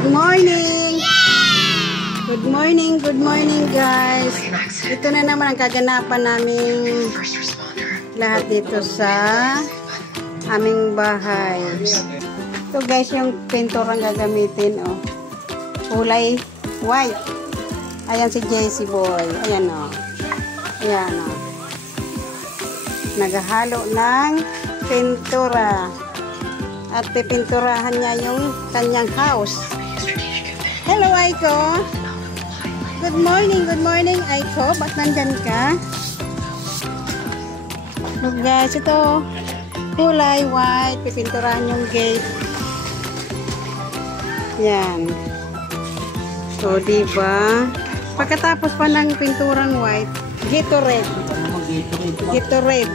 Good morning! Good morning, good morning guys. Ito na naman ang kaganapan namin lahat dito sa aming bahay. Ito guys yung pintura ang gagamitin. Oh. Kulay white. Ayan si JC Boy. Ayan o. Ayan o. Naghahalo ng pintura. At pipinturahan niya yung kanyang house. Hello, Aiko. Good morning, Aiko. Ba't nandyan ka? Look guys, ito. Kulay white. Pipinturahan yung gate. Yan. So, diba? Pagkatapos pa ng pinturang white, Gatorade. Gatorade.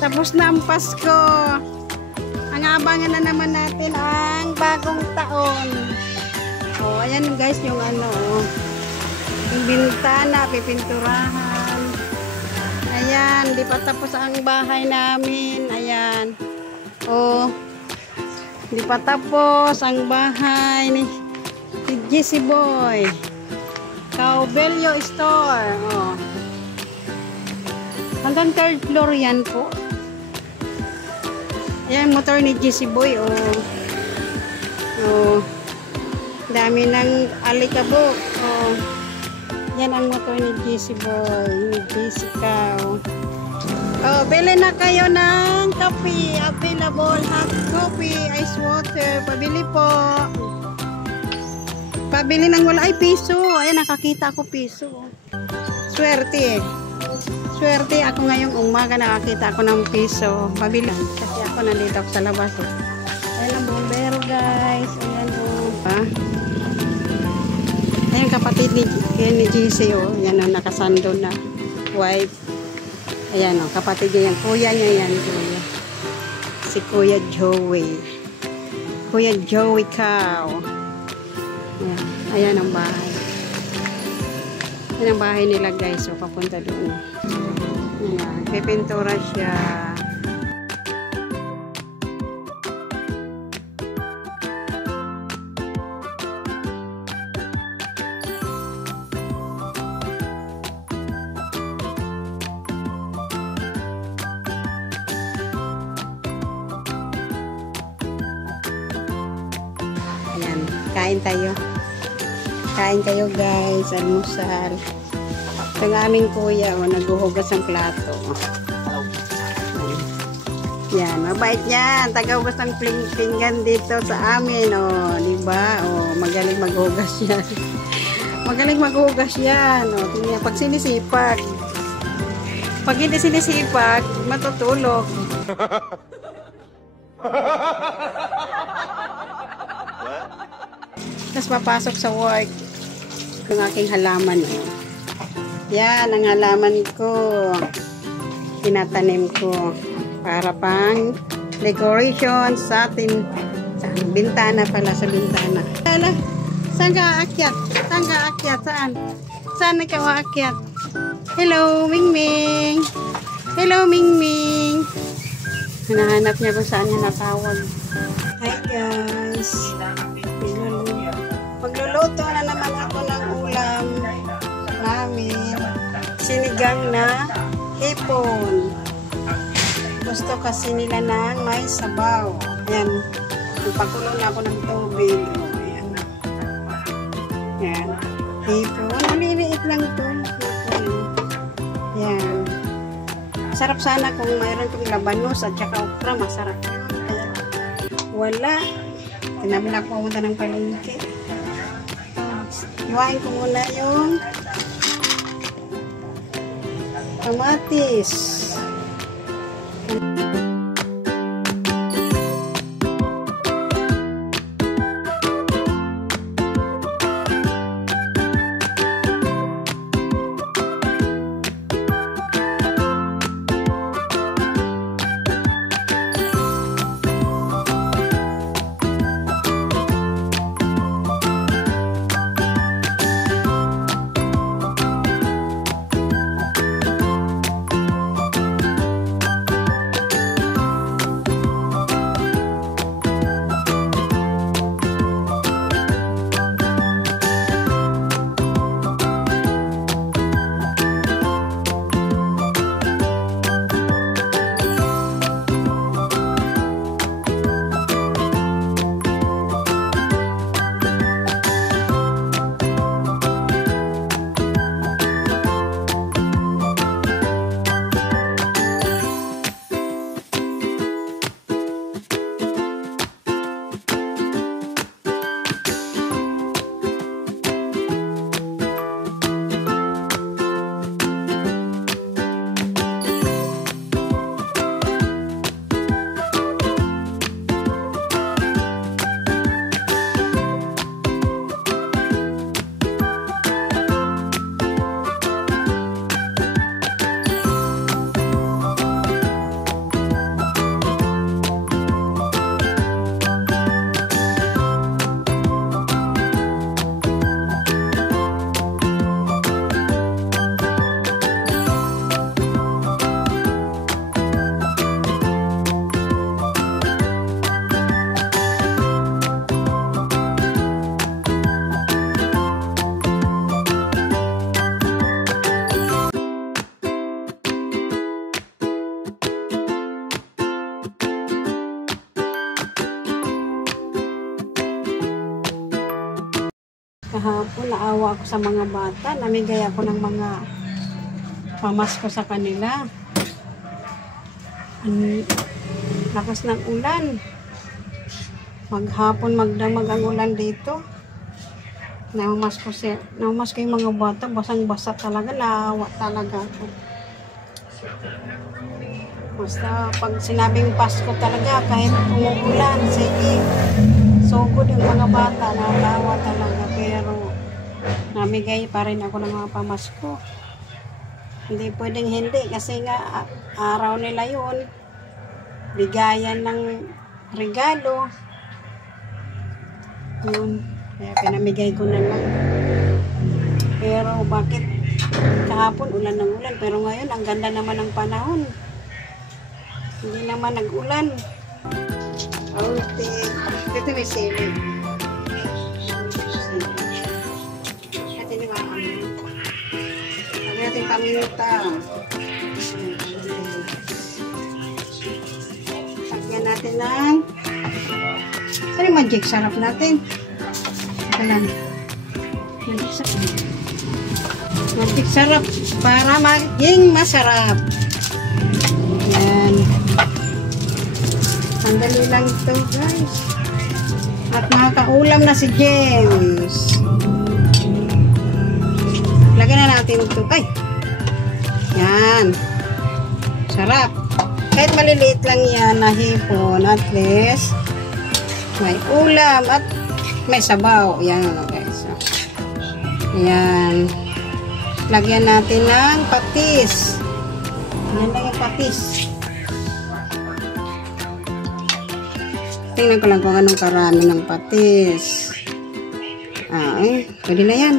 Tapos na ang Pasko. Ang abangan na naman natin ang bagong taon. Oh, ayan guys yung ano, yung bintana, pipinturahan. Ayan, di pa tapos ang bahay namin. Ayan. Oh, di pa tapos ang bahay ni JC Boy. Caubello Store. Oh. Hanggang third floor yan po. Ayan, motor ni JC Boy. Oh. Oh. Dami ng alikabok. Oh. Yan ang motor ni JC Boy. Ni Jessica. Oh. Oh, bili na kayo ng coffee. Available hot coffee, ice water. Pabili po. Pabili ng wala. Ay, piso. Ayan, nakakita ako piso. Swerte. Swerte ako ngayong umaga nakakita ako ng piso. Pabili. Kasi ako nandito ako sa labas. Eh. Ayan ang bombero guys. Ayan o. Ayan kapatid ni JC o. Ayan o. Nakasando na. Wife. Ayan o. Kapatid niya yan. Kuya niya yan. Kuya. Si Kuya Joey. Kuya Joey Cow. Ayan. Ayan ang bahay. Ayan ang bahay nila guys. So papunta doon. Ayan, pipintura siya. Ayan, kain tayo. Kain kayo guys, almusal. Ang aming kuya, oh, naghuhugas ng plato. Yan, mabait yan. Tagahugas ng pinggan dito sa amin, oh, diba? Oh, magaling maghugas yan. Magaling maghugas yan, oh. Tingnan, pag sinisipag. Pag hindi sinisipag, matutulog. Tapos papasok sa work yung aking halaman, oh. Yan ang halaman ko. Tinatanim ko para pang decoration sa ating bintana pala, sa bintana. Saan ka aakyat? Saan ka aakyat? Saan? Saan ikaw aakyat? Hello, Mingming. Hello, Mingming. Hinahanap niya kung saan niya natawag. Hi guys. Pagluluto na naman ako ng ulam namin. Sinigang na hipon. Gusto kasi nila ng may sabaw. Ayan. Ipakulo na ako ng tubig. Ayan. Ayan. Hipon. Maliliit lang ito. Ayan. Sarap sana kung mayroon itong labanos at saka okra. Masarap yun. Ayan. Wala. Tinabi na ako pumunta ng palengke. Iwain ko muna yung kamatis. kahapon naawa ako sa mga bata. Namigay ako ng mga pamasko sa kanila. Ang lakas ng ulan. Maghapon magdamag ang ulan dito. Namamasko yung mga bata. Basang-basa talaga. Naawa talaga ako. Basta pag sinabing Pasko talaga, kahit umuulan, sige. Sugod yung mga bata. Naawa talaga. Pero namigay pa rin ako ng mga pamasko. Hindi pwedeng hindi kasi nga araw nila yun. Bigayan ng regalo. Yun. Kaya pinamigay ko na lang. Pero bakit kahapon ulan ng ulan? Pero ngayon ang ganda naman ng panahon. Hindi naman nag-ulan. Dito may sili. Natin paminta. Lagyan natin ng ano yung magic sarap natin? Ito lang. Magic sarap para maging masarap. Yan. Sandali lang ito guys. At makakaulam na si James. Lagyan na natin ito. Ay! Yan. Sarap. Kahit maliliit lang yan na hipon, at least may ulam at may sabaw. Yan guys. So, yan. Lagyan natin ng patis. Yan lang yung patis. Tingnan ko lang kung anong karami ng patis. Pwede na yan.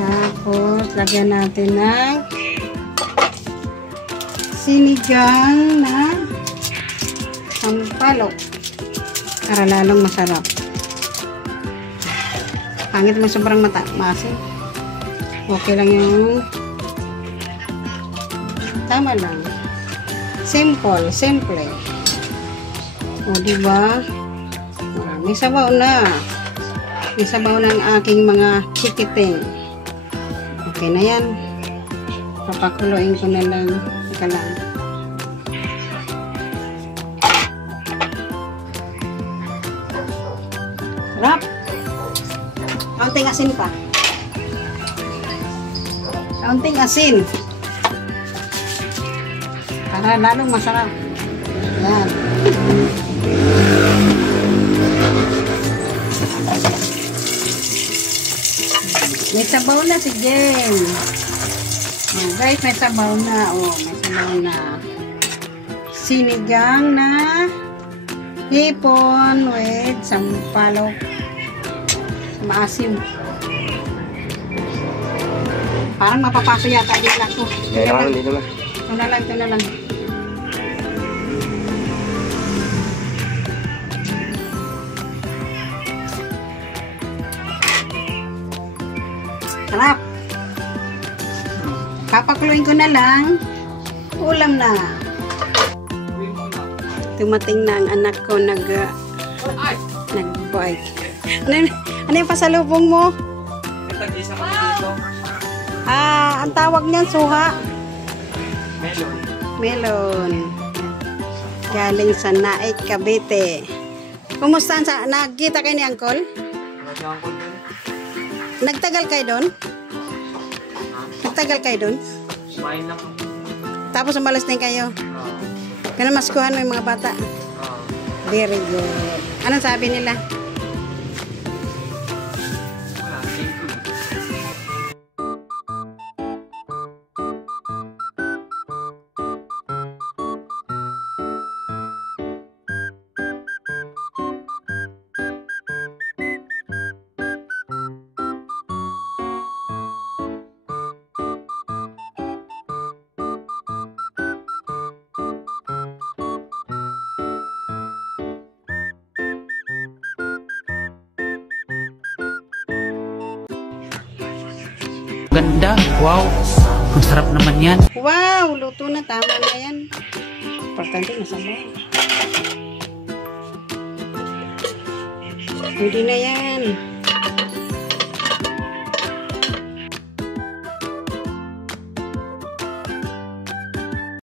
Tapos, lagyan natin ng sinigang na sampalok para lalong masarap. Pangit mo sobrang maasim. Okay lang yung tama lang. Simple. O, diba? May sabaw na. May sabaw ng aking mga chikiting. Okay na yan. Papakuloyin ko na lang. Ika lang. Sarap. Kaunting asin pa. Kaunting asin. Para lalong masarap. Yan. May sabaw na si Jen. Guys, may sabaw na. May sabaw na. Sinigang na hipon with sampalok. Maasim. Parang mapapaso yata yung lako. Kaya naman, hindi naman. Ito na lang. Sarap. Papakuluin ko na lang. Ulam na. Tumating na ang anak ko nag-bike. Ano yung pasalubong mo? Ang tawag niyan suha. Melon. Galing sa Naik, Cavite. Kumusta nakita kayo ni Uncle? Nagtagal kayo doon? Tapos umalis din kayo? Kaya maskuhan mo yung mga bata? Very good. Anong sabi nila? Ganda, wow. Ang sarap naman yan. Wow, luto na. Tama na yan. Importante, masama. Hindi na yan.